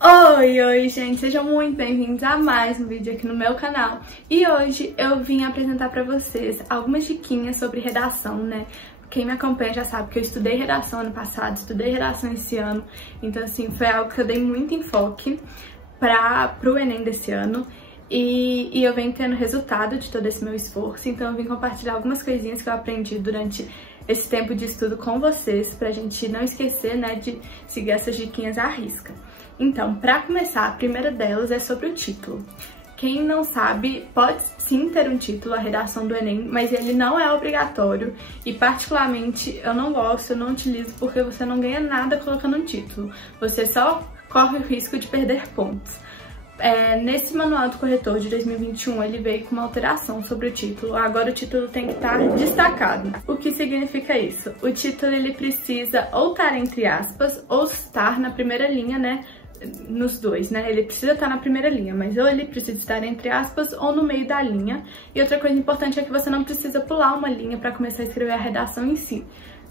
Oi, gente, sejam muito bem-vindos a mais um vídeo aqui no meu canal. E hoje eu vim apresentar pra vocês algumas diquinhas sobre redação, né? Quem me acompanha já sabe que eu estudei redação ano passado, estudei redação esse ano. Então, assim, foi algo que eu dei muito enfoque pro Enem desse ano. E eu venho tendo resultado de todo esse meu esforço, então eu vim compartilhar algumas coisinhas que eu aprendi durante esse tempo de estudo com vocês, pra gente não esquecer, né, de seguir essas diquinhas à risca. Então, pra começar, a primeira delas é sobre o título. Quem não sabe, pode sim ter um título, a redação do Enem, mas ele não é obrigatório e particularmente eu não gosto, eu não utilizo porque você não ganha nada colocando um título, você só corre o risco de perder pontos. Nesse manual do corretor de 2021, ele veio com uma alteração sobre o título. Agora o título tem que estar destacado. O que significa isso? O título ele precisa ou estar entre aspas ou estar na primeira linha, né? Nos dois, né? Ele precisa estar na primeira linha, mas ou ele precisa estar entre aspas ou no meio da linha. E outra coisa importante é que você não precisa pular uma linha para começar a escrever a redação em si.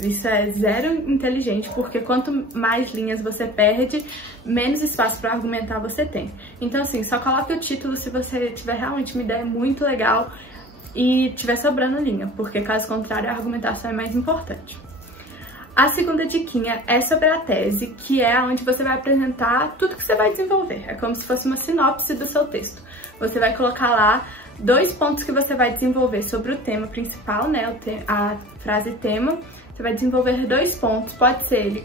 Isso é zero inteligente, porque quanto mais linhas você perde, menos espaço para argumentar você tem. Então, assim, só coloque o título se você tiver realmente uma ideia muito legal e tiver sobrando linha, porque caso contrário, a argumentação é mais importante. A segunda diquinha é sobre a tese, que é onde você vai apresentar tudo que você vai desenvolver. É como se fosse uma sinopse do seu texto. Você vai colocar lá 2 pontos que você vai desenvolver sobre o tema principal, né, a frase tema. Você vai desenvolver 2 pontos, pode ser ele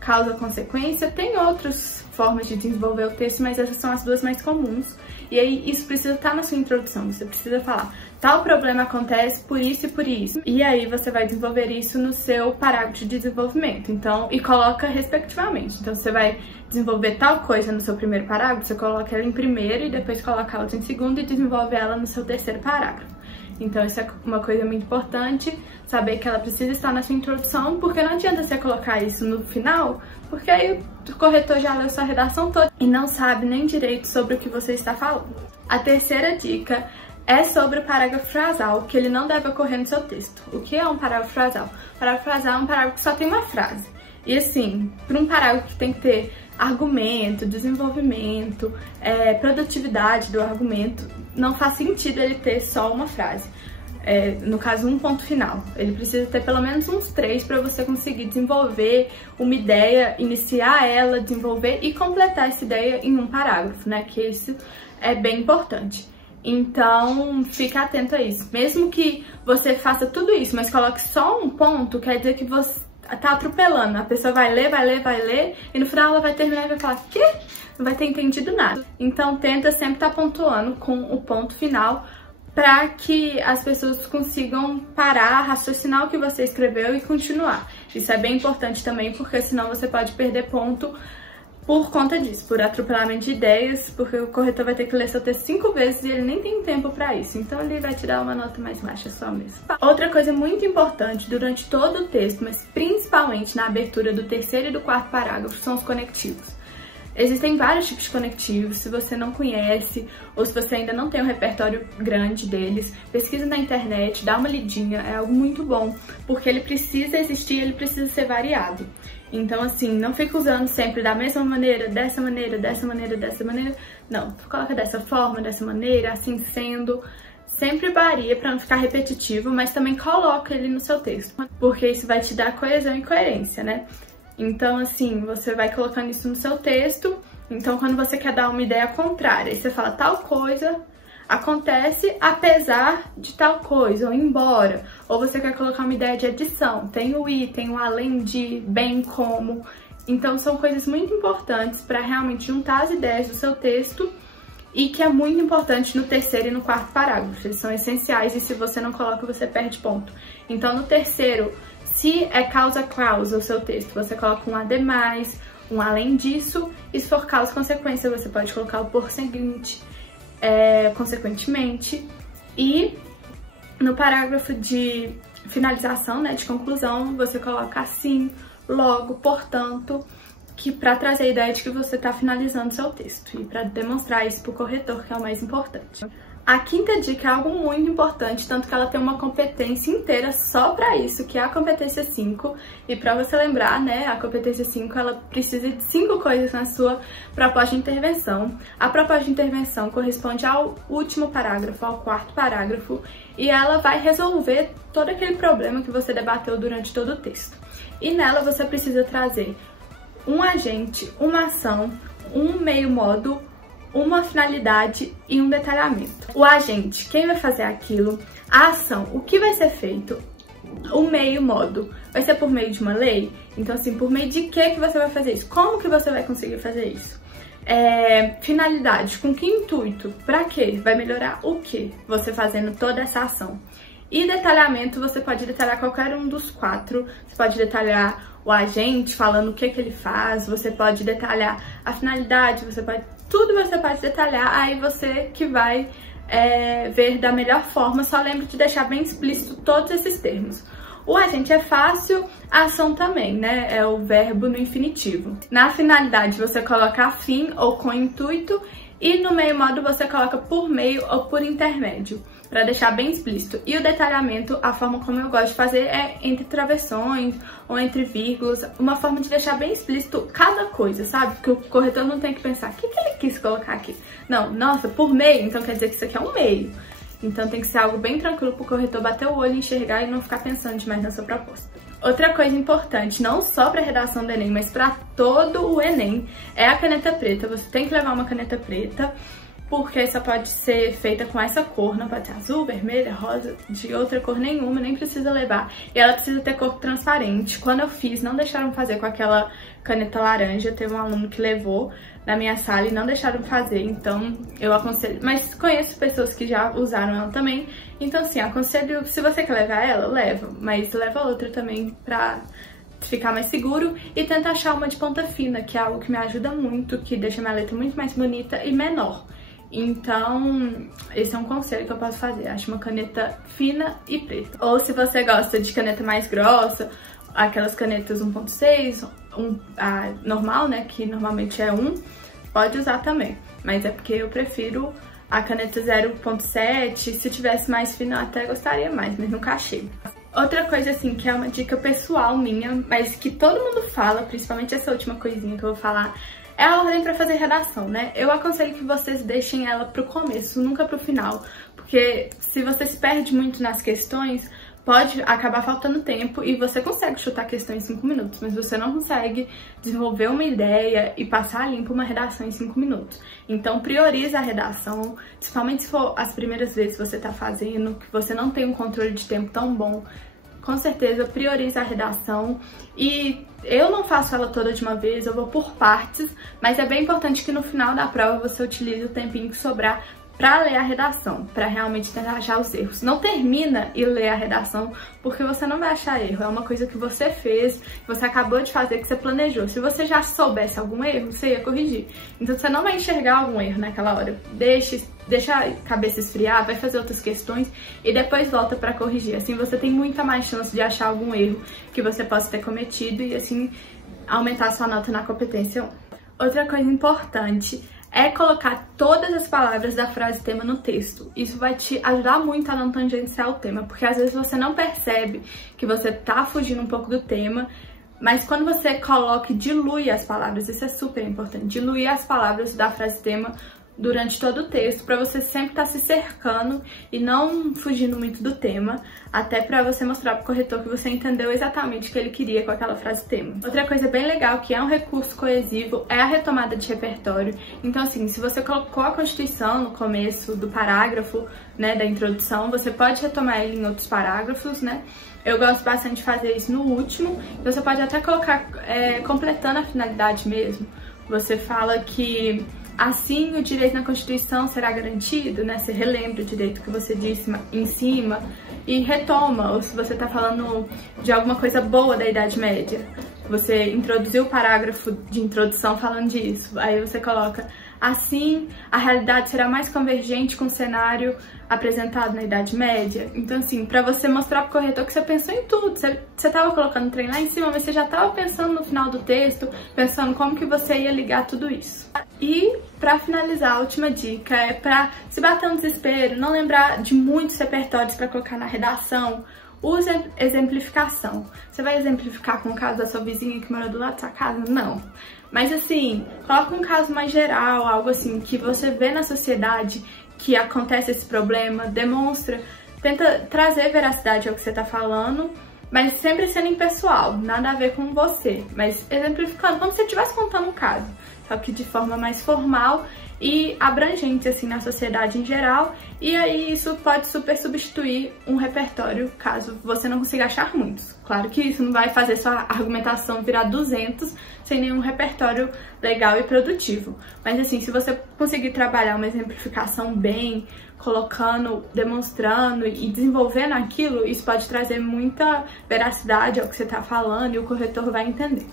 causa-consequência, tem outras formas de desenvolver o texto, mas essas são as duas mais comuns. E aí isso precisa estar na sua introdução, você precisa falar, tal problema acontece por isso e por isso. E aí você vai desenvolver isso no seu parágrafo de desenvolvimento, então, e coloca respectivamente. Então você vai desenvolver tal coisa no seu primeiro parágrafo, você coloca ela em primeiro e depois coloca a outra em segundo e desenvolve ela no seu terceiro parágrafo. Então isso é uma coisa muito importante, saber que ela precisa estar na sua introdução, porque não adianta você colocar isso no final, porque aí o corretor já leu sua redação toda e não sabe nem direito sobre o que você está falando. A terceira dica é sobre o parágrafo frasal, que ele não deve ocorrer no seu texto. O que é um parágrafo frasal? O parágrafo frasal é um parágrafo que só tem uma frase. E assim, para um parágrafo que tem que ter argumento, desenvolvimento, produtividade do argumento, não faz sentido ele ter só uma frase. No caso, um ponto final. Ele precisa ter pelo menos uns 3 para você conseguir desenvolver uma ideia, iniciar ela, desenvolver e completar essa ideia em um parágrafo, né? Que isso é bem importante. Então, fica atento a isso. Mesmo que você faça tudo isso, mas coloque só um ponto, quer dizer que você tá atropelando. A pessoa vai ler, e no final ela vai terminar e vai falar, quê? Não vai ter entendido nada. Então tenta sempre estar pontuando com o ponto final para que as pessoas consigam parar, raciocinar o que você escreveu e continuar. Isso é bem importante também, porque senão você pode perder ponto por conta disso, por atropelamento de ideias, porque o corretor vai ter que ler seu texto 5 vezes e ele nem tem tempo para isso, então ele vai te dar uma nota mais baixa só mesmo. Outra coisa muito importante durante todo o texto, mas principalmente na abertura do terceiro e do quarto parágrafo, são os conectivos. Existem vários tipos de conectivos, se você não conhece ou se você ainda não tem um repertório grande deles, pesquisa na internet, dá uma lidinha, é algo muito bom, porque ele precisa existir, ele precisa ser variado. Então assim, não fica usando sempre da mesma maneira, dessa maneira, dessa maneira, dessa maneira, não, coloca dessa forma, dessa maneira, assim sendo. Sempre varia para não ficar repetitivo, mas também coloca ele no seu texto, porque isso vai te dar coesão e coerência, né? Então, assim, você vai colocando isso no seu texto. Então, quando você quer dar uma ideia contrária, aí você fala tal coisa acontece apesar de tal coisa, ou embora. Ou você quer colocar uma ideia de adição, tem o e, tem o além de, bem como. Então, são coisas muito importantes para realmente juntar as ideias do seu texto e que é muito importante no terceiro e no quarto parágrafo. Eles são essenciais e se você não coloca, você perde ponto. Então, no terceiro, se é causa-causa o seu texto, você coloca um ademais, um além disso, e se for causa-consequência, você pode colocar o por seguinte, consequentemente. E no parágrafo de finalização, né, de conclusão, você coloca assim, logo, portanto, que para trazer a ideia de que você está finalizando seu texto e para demonstrar isso para o corretor, que é o mais importante. A quinta dica é algo muito importante, tanto que ela tem uma competência inteira só para isso, que é a competência 5. E para você lembrar, né, a competência 5, ela precisa de 5 coisas na sua proposta de intervenção. A proposta de intervenção corresponde ao último parágrafo, ao 4º parágrafo, e ela vai resolver todo aquele problema que você debateu durante todo o texto. E nela você precisa trazer um agente, uma ação, um meio modo, uma finalidade e um detalhamento. O agente, quem vai fazer aquilo, a ação, o que vai ser feito, o meio modo, vai ser por meio de uma lei? Então assim, por meio de que você vai fazer isso? Como que você vai conseguir fazer isso? Finalidade, com que intuito? Pra quê? Vai melhorar o que? Você fazendo toda essa ação. E detalhamento, você pode detalhar qualquer um dos 4, você pode detalhar o agente falando o que ele faz, você pode detalhar a finalidade, tudo você pode detalhar, aí você que vai ver da melhor forma. Só lembre de deixar bem explícito todos esses termos. O agente é fácil, a ação também, né? É o verbo no infinitivo. Na finalidade você coloca a fim ou com intuito, e no meio modo você coloca por meio ou por intermédio, para deixar bem explícito. E o detalhamento, a forma como eu gosto de fazer é entre travessões ou entre vírgulas, uma forma de deixar bem explícito cada coisa, sabe? Porque o corretor não tem que pensar, o que ele quis colocar aqui? Não, nossa, por meio, então quer dizer que isso aqui é um meio. Então tem que ser algo bem tranquilo para o corretor bater o olho, enxergar e não ficar pensando demais na sua proposta. Outra coisa importante, não só para a redação do Enem, mas para todo o Enem, é a caneta preta. Você tem que levar uma caneta preta, porque só pode ser feita com essa cor, não pode ser azul, vermelha, rosa, de outra cor nenhuma, nem precisa levar. E ela precisa ter cor transparente. Quando eu fiz, não deixaram fazer com aquela caneta laranja, teve um aluno que levou na minha sala e não deixaram fazer, então eu aconselho, mas conheço pessoas que já usaram ela também, então assim, aconselho, se você quer levar ela, leva, mas leva outra também pra ficar mais seguro, e tenta achar uma de ponta fina, que é algo que me ajuda muito, que deixa minha letra muito mais bonita e menor. Então, esse é um conselho que eu posso fazer, acho uma caneta fina e preta. Ou se você gosta de caneta mais grossa, aquelas canetas 1.6, a normal, né, que normalmente é 1, pode usar também. Mas é porque eu prefiro a caneta 0.7, se tivesse mais fina eu até gostaria mais, mas nunca achei. Outra coisa assim, que é uma dica pessoal minha, mas que todo mundo fala, principalmente essa última coisinha que eu vou falar, é a ordem para fazer redação, né? Eu aconselho que vocês deixem ela pro começo, nunca pro final, porque se você se perde muito nas questões, pode acabar faltando tempo e você consegue chutar a questão em 5 minutos, mas você não consegue desenvolver uma ideia e passar limpo uma redação em 5 minutos. Então prioriza a redação, principalmente se for as primeiras vezes que você tá fazendo, que você não tem um controle de tempo tão bom, com certeza prioriza a redação. E eu não faço ela toda de uma vez, eu vou por partes, mas é bem importante que no final da prova você utilize o tempinho que sobrar para ler a redação, para realmente tentar achar os erros. Não termina e lê a redação, porque você não vai achar erro. É uma coisa que você fez, que você acabou de fazer, que você planejou. Se você já soubesse algum erro, você ia corrigir. Então você não vai enxergar algum erro naquela hora. Deixa a cabeça esfriar, vai fazer outras questões e depois volta para corrigir. Assim você tem muita mais chance de achar algum erro que você possa ter cometido e assim aumentar a sua nota na competência 1. Outra coisa importante é colocar todas as palavras da frase tema no texto. Isso vai te ajudar muito a não tangenciar o tema, porque às vezes você não percebe que você tá fugindo um pouco do tema, mas quando você coloca e dilui as palavras, isso é super importante, diluir as palavras da frase tema durante todo o texto, para você sempre estar se cercando e não fugindo muito do tema, até para você mostrar para o corretor que você entendeu exatamente o que ele queria com aquela frase tema. Outra coisa bem legal, que é um recurso coesivo, é a retomada de repertório. Então assim, se você colocou a Constituição no começo do parágrafo, né, da introdução, você pode retomar ele em outros parágrafos, né? Eu gosto bastante de fazer isso no último. Você pode até colocar, completando a finalidade mesmo. Você fala que assim o direito na Constituição será garantido, né? Você relembra o direito que você disse em cima e retoma. Ou se você está falando de alguma coisa boa da Idade Média, você introduziu o parágrafo de introdução falando disso. Aí você coloca, assim a realidade será mais convergente com o cenário apresentado na Idade Média. Então assim, para você mostrar pro corretor que você pensou em tudo, você tava colocando o trem lá em cima, mas você já tava pensando no final do texto, pensando como que você ia ligar tudo isso. E pra finalizar, a última dica é pra se bater um desespero, não lembrar de muitos repertórios pra colocar na redação, use exemplificação. Você vai exemplificar com o caso da sua vizinha que mora do lado da sua casa? Não. Mas assim, coloca um caso mais geral, algo assim que você vê na sociedade que acontece esse problema, demonstra, tenta trazer veracidade ao que você tá falando, mas sempre sendo impessoal, nada a ver com você, mas exemplificando, como se você estivesse contando um caso, só que de forma mais formal e abrangente assim na sociedade em geral, e aí isso pode super substituir um repertório caso você não consiga achar muitos. Claro que isso não vai fazer sua argumentação virar 200 sem nenhum repertório legal e produtivo, mas assim, se você conseguir trabalhar uma exemplificação bem, colocando, demonstrando e desenvolvendo aquilo, isso pode trazer muita veracidade ao que você está falando e o corretor vai entender.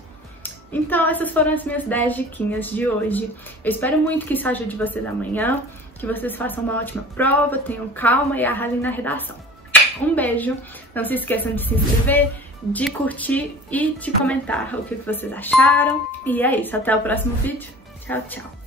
Então essas foram as minhas 10 diquinhas de hoje. Eu espero muito que isso ajude vocês amanhã, que vocês façam uma ótima prova, tenham calma e arrasem na redação. Um beijo, não se esqueçam de se inscrever, de curtir e de comentar o que vocês acharam. E é isso, até o próximo vídeo. Tchau, tchau!